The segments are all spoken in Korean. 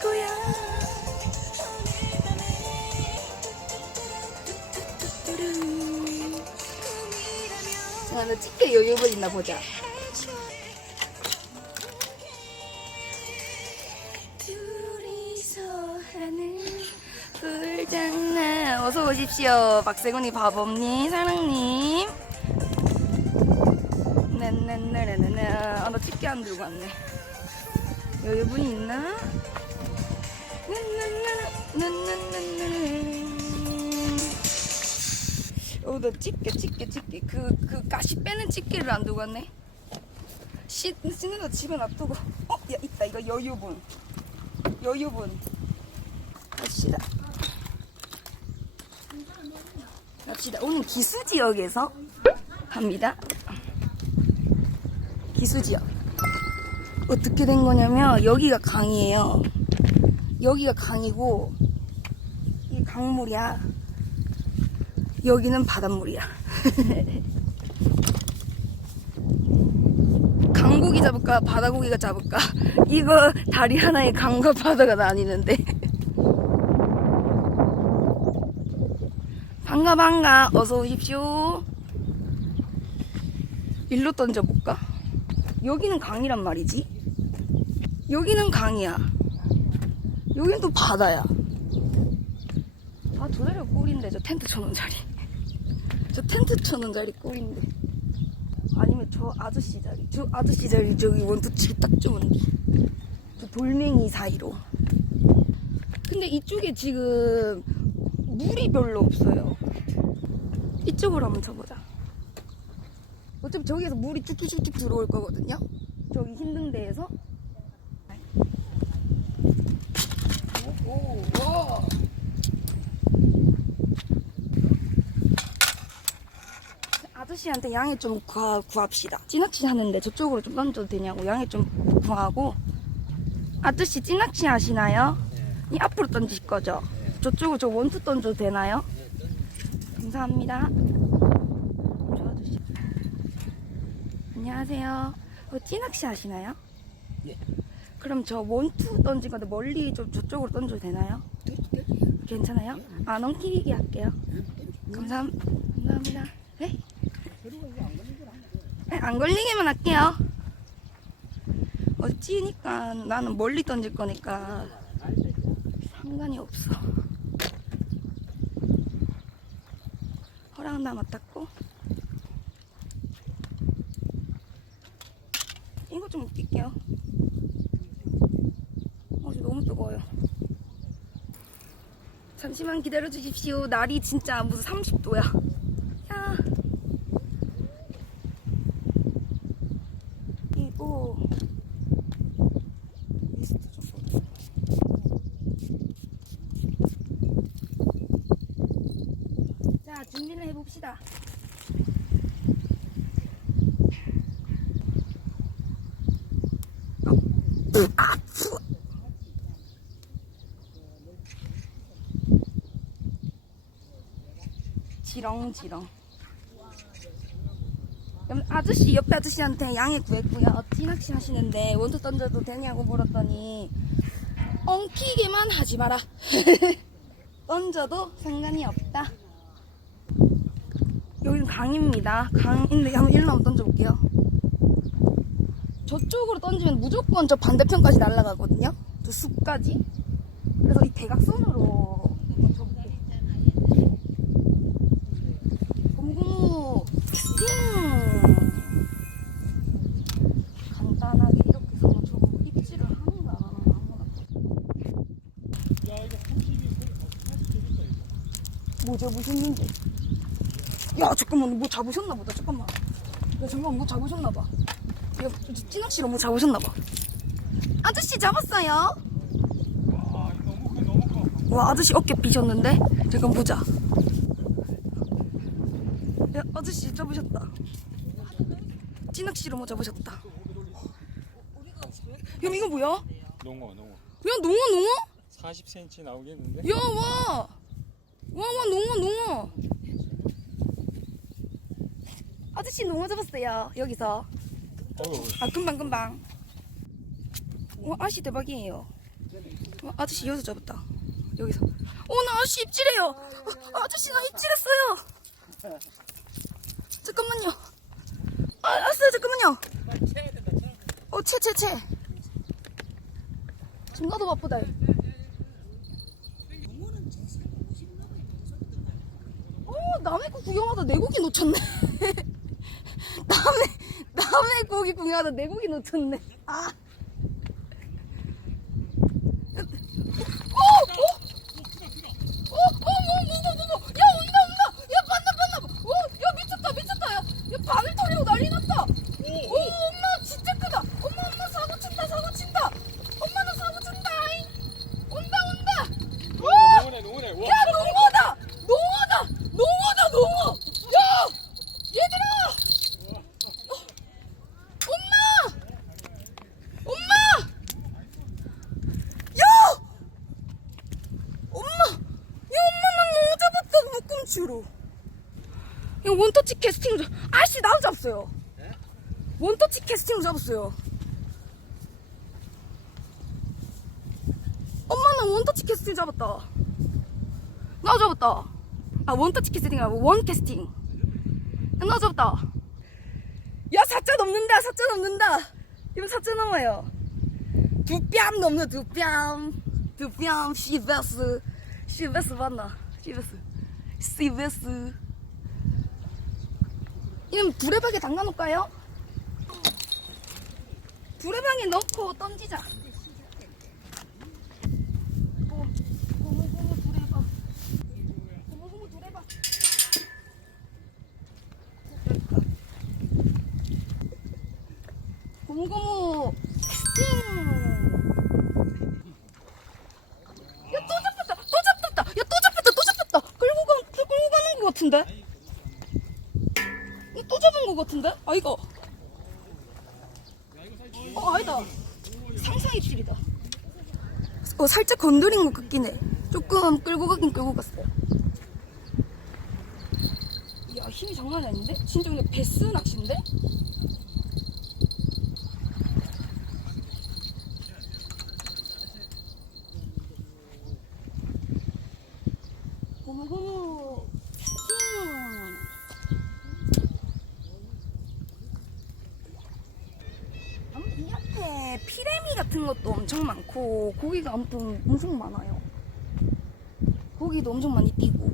거야. 자, 나 찍게 여유분 있나 보자. 짠! 어서 오십시오. 박세군이 바보니 사랑님. 네네네네네. 아, 나 집게 안 들고 왔네. 여유분이 있나? 네네네네네네. 어, 나 집게, 집게, 집게. 그, 그 가시 빼는 집게를 안 들고 왔네. 씻, 씻는 거 집에 놔두고. 어, 야, 있다. 이거 여유분. 여유분. 갑시다. 오늘 기수지역에서 합니다. 기수지역. 어떻게 된 거냐면 여기가 강이에요. 여기가 강이고 이 강물이야. 여기는 바닷물이야. 강고기 잡을까 바다고기가 잡을까? 이거 다리 하나에 강과 바다가 나뉘는데 반가 반가. 어서 오십시오. 일로 던져볼까? 여기는 강이란 말이지? 여기는 강이야. 여기는 또 바다야. 아저 자리가 꿀인데 저 텐트 자리. 저 텐트 자리 꿀인데. 아니면 저 아저씨 자리. 저 아저씨 자리 저기 원투칩이 딱 좋은데 저 돌멩이 사이로. 근데 이쪽에 지금 물이 별로 없어요 이쪽으로 한번 쳐보자 어차피 저기에서 물이 쭉쭉쭉쭉 들어올 거거든요 저기 힘든 데에서 오, 오, 와. 아저씨한테 양해 좀 구하, 구합시다. 찌낚시 하는데 저쪽으로 좀 던져도 되냐고 양해 좀 구하고. 아저씨 찌낚시 하시나요? 이 앞으로 던질 거죠? 저쪽으로 저 원투 던져도 되나요? 감사합니다. 저 아저씨. 안녕하세요. 어, 찌낚시 하시나요? 예. 그럼 저 원투 던진 건데 멀리 좀 저쪽으로 던져도 되나요? 괜찮아요? 아, 넘기기 할게요. 감사합, 감사합니다. 네? 네, 안 걸리게만 할게요. 어, 찌니까 나는 멀리 던질 거니까 상관이 없어. 허락 남았다고? 이거 좀 웃길게요. 어, 지금 너무 뜨거워요. 잠시만 기다려 주십시오. 날이 진짜 무슨 30도야. 야. 이거 리스트 좀 보자. 자, 준비를 해봅시다. 지렁지렁. 아저씨 옆에 아저씨한테 양해 구했고요. 티낚시 하시는데 원투 던져도 되냐고 물었더니 엉키기만 하지 마라. 던져도 상관이 없다. 여기는 강입니다. 강인데 한번 일로 한번 던져볼게요. 저쪽으로 던지면 무조건 저 반대편까지 날아가거든요. 저 숲까지. 그래서 이 대각선으로 던져볼게. 공구 스팅! 간단하게 이렇게 서로 저거 입질을 하는가 안 하는가. 뭐 잡으셨는데? 야 잠깐만 뭐 잡으셨나 보다 잠깐만 야 잠깐만 뭐 잡으셨나 봐 야, 찌낚시로 뭐 잡으셨나 봐 아저씨 잡았어요? 와 아저씨 어깨 비셨는데? 잠깐 보자 야 아저씨 잡으셨다 찌낚시로 뭐 잡으셨다 야 이거 뭐야? 농어 농어 야 농어 농어? 40cm 나오겠는데? 야 와! 와, 와, 농어, 농어. 아저씨 농어 잡았어요, 여기서. 아, 금방, 금방. 와, 아저씨 대박이에요. 와, 아저씨 여기서 잡았다. 여기서. 어, 나 아저씨 입질해요. 어, 아저씨 나 입질했어요. 잠깐만요. 아, 알았어요, 잠깐만요. 어, 채, 채, 채. 지금 나도 바쁘다. 어, 남의 거 구경하다 내 고기 놓쳤네. 남의, 남의 고기 구경하다 내 고기 놓쳤네. 아. 미쳤다, 미쳤다. 야, 야, 바늘 터리고 난리 났다. 오, 엄마, 진짜 크다. 엄마, 엄마, 사고 친다, 사고 친다. 엄마, 나 사고 친다. 아잉. 온다, 온다. 와, 농어네, 농어네. 와. 야, 농어다! 농어다! 농어다, 농어! 야! 얘들아! 어, 엄마! 엄마! 야! 엄마! 야, 엄마, 난 농어 잡았다, 묶음추로. 야, 원터치 캐스팅으로, 잡- 아씨, 나도 잡았어요. 원터치 캐스팅으로 잡았어요. 엄마, 나 원터치 캐스팅 잡았다. 나 잡았다. 아, 원터치 캐스팅 아니고 원 캐스팅. 나 잡았다. 야, 사자 넘는다, 사자 넘는다. 이거 사자 넘어요. 두뺨 넘는 두 뺨. 두 뺨, 시베스. 시베스 맞나? 시베스. 시베스. 이건 두레박에 담가놓을까요? 두레방에 넣고 던지자. 고무, 고무, 두레박. 고무, 고무 두레박. 고무, 고무. 아, 이거. 어, 아니다. 상상 입질이다. 어, 살짝 건드린 것 같긴 해. 조금 끌고 가긴 끌고 갔어요. 야, 힘이 장난이 아닌데? 진짜 근데 베스 낚시인데? 고 고기가 아무튼 엄청 많아요. 고기도 엄청 많이 띄고.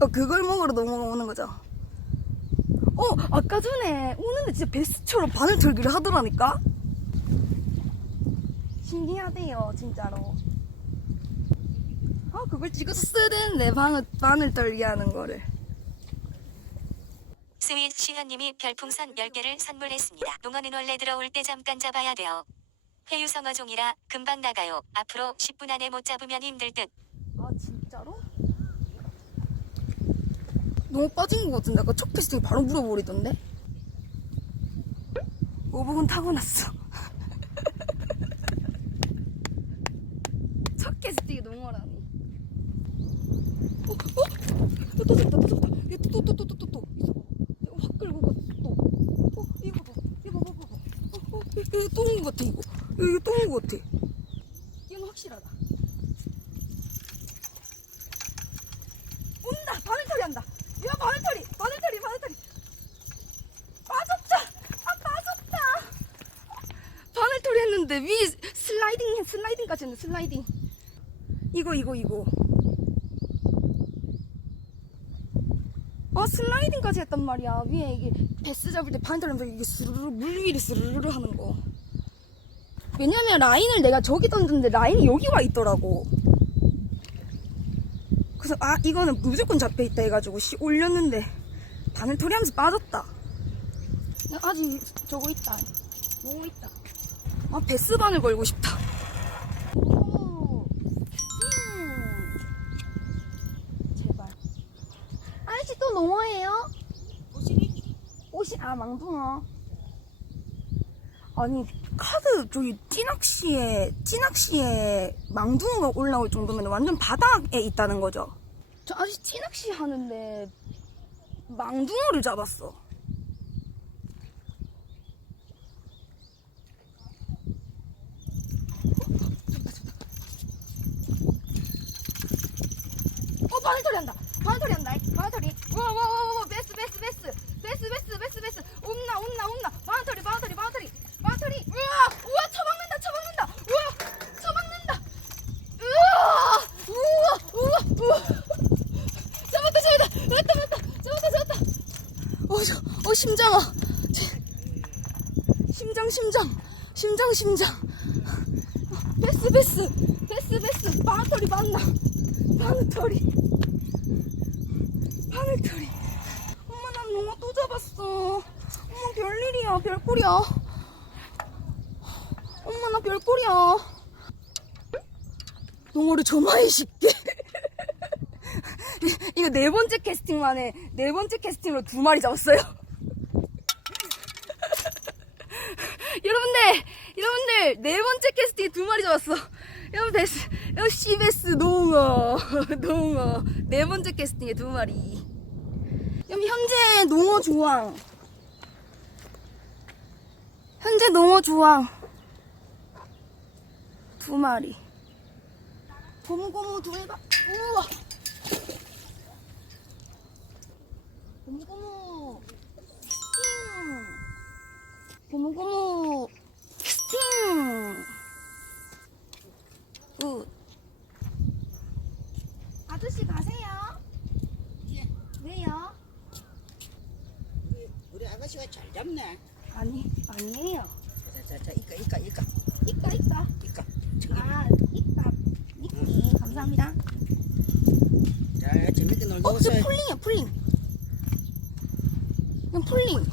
어, 그걸 먹으러 넘어오는 거죠. 어, 아까 전에 오는데 진짜 베스처럼 바늘 털기를 하더라니까? 신기하대요, 진짜로. 아, 그걸 찍어서 써야 되는데, 바늘, 바늘 털기 하는 거를. 스윗 시현님이 별풍선 10개를 선물했습니다. 농어는 원래 들어올 때 잠깐 잡아야 돼요. 회유성어종이라 금방 나가요. 앞으로 10분 안에 못 잡으면 힘들 듯. 아 진짜로? 너무 빠진 것 같은데 아까 첫 캐스팅 바로 물어버리던데 5분은 타고났어 첫 캐스팅이 하라니 어? 어? 또, 또또 잡다 얘또또또또또또 확 끌고 가 또 어? 이거 봐 이거 봐 봐 봐 어? 어? 이거 또온 것 같아 이거 이거 또온 것 같아. 이건 확실하다. 온다! 바늘털이 한다! 야 바늘털이! 바늘털이 바늘털이! 빠졌다! 아 빠졌다! 바늘털이 했는데 위에 슬라이딩 해 슬라이딩까지 했네 슬라이딩. 이거 이거 이거. 아 슬라이딩까지 했단 말이야. 위에 이게 베스 잡을 때 바늘털 하면서 이게 스르르 물 위를 스르르 하는 거 왜냐면 라인을 내가 저기 던졌는데 라인이 여기 와 있더라고. 그래서 아 이거는 무조건 잡혀있다 해가지고 씨 올렸는데 바늘 토리하면서 빠졌다. 야, 아직 저거 있다. 뭐 있다. 아 베스 바늘 걸고 싶다. 오, 음. 제발. 아저씨 또 농어예요? 오시 아 망둥어 아니 카드 저기 찌낚시에 찌낚시에 망둥어가 올라올 정도면 완전 바닥에 있다는 거죠. 저 아직 찌낚시 하는데 망둥어를 잡았어. 어 바늘털이 한다. 바늘털이 한다. 바늘털이. 와와와와 베스 베스 베스 베스 베스 베스 베스 온나 온나 온나 바늘털이 바늘털이 바늘털이 바늘털이 우와 우와 처박는다 처박는다 우와 처박는다 우와 우와 우와 우와 잡았다 잡았다 잡았다 잡았다 잡았다 잡았다 어저 어 심장아 제- 심장 심장 심장. 베스 베스. 베스 베스. 바늘털이 맞나? 바늘털이. 바늘털이. 엄마 난 농어 또 잡았어. 엄마 별일이야. 별꼴이야. 엄마 나 별꼴이야. 농어를 저마이 쉽게 이거 네 번째 캐스팅 만에 네 번째 캐스팅으로 두 마리 잡았어요 여러분들 네 번째 캐스팅에 두 마리 잡았어. 여러분 베스 여러분 시베스 농어. 농어. 네 번째 캐스팅에 두 마리. 그럼 현재 농어 조항. 현재 농어 조항. 두 마리. 고무고무 둘가 우와. 고무고무. 고무고무 스팅 굿 아저씨 가세요 왜요? 우리 아가씨가 잘 잡네. 아니 아니에요 자 자 자 이까 이까 이까 이까 이까 이까. 아 이까 니끼 감사합니다 자 재밌게 어, 저 오세요. 풀링이야, 풀링. 그냥 풀링.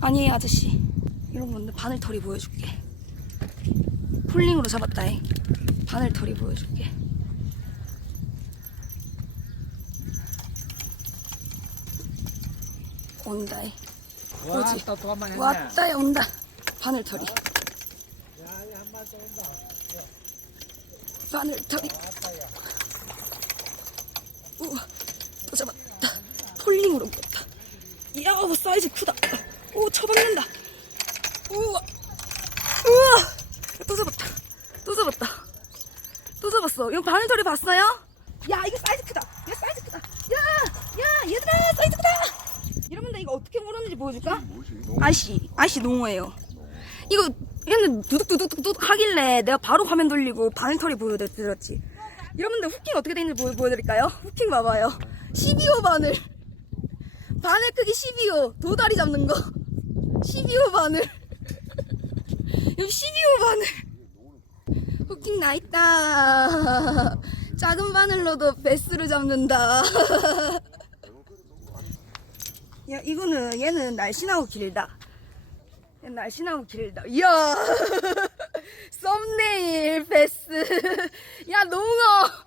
아니에요, 아저씨. 여러분, 내 바늘털이 보여줄게. 풀링으로 잡았다잉. 바늘털이 보여줄게. 온다잉. 오지. 왔다야, 온다. 바늘털이. 바늘털이. 우와, 또 잡았다. 폴링으로 먹었다. 이야, 뭐 사이즈 크다. 오, 쳐박는다. 우와, 우와, 또 잡았다. 또 잡았다. 또 잡았어. 이거 바늘털이 봤어요? 야, 이거 사이즈 크다. 이거 사이즈 크다. 야, 야, 얘들아, 사이즈 크다. 여러분들 이거 어떻게 물었는지 보여줄까? 아씨, 아씨 농어예요. 이거 얘는 두둑두둑두둑 하길래 내가 바로 화면 돌리고 바늘털이 보여드렸지. 여러분들 후킹 어떻게 되는지 보여, 보여 드릴까요? 후킹 봐봐요. 12호 바늘. 바늘 크기 12호. 도다리 잡는 거. 12호 바늘. 여기 12호 바늘. 후킹 나있다. 작은 바늘로도 베스를 잡는다. 야, 이거는, 얘는 날씬하고 길다. 날씬하고 길다. 이야! 썸네일 베스. 야, 농어!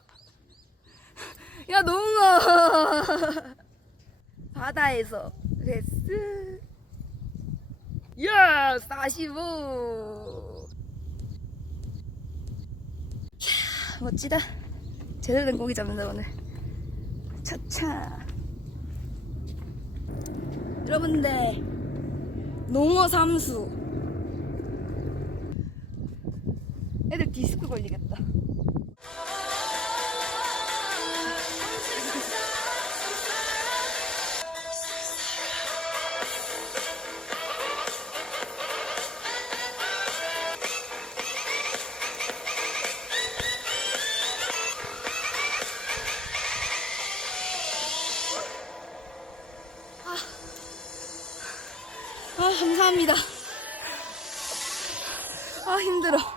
야, 농어! 바다에서 베스. 야, 45! 이야, 멋지다. 제대로 된 고기 잡는다, 오늘. 차차. 여러분들, 농어 삼수. 애들 디스크 걸리겠다. 감사합니다. 아, 힘들어.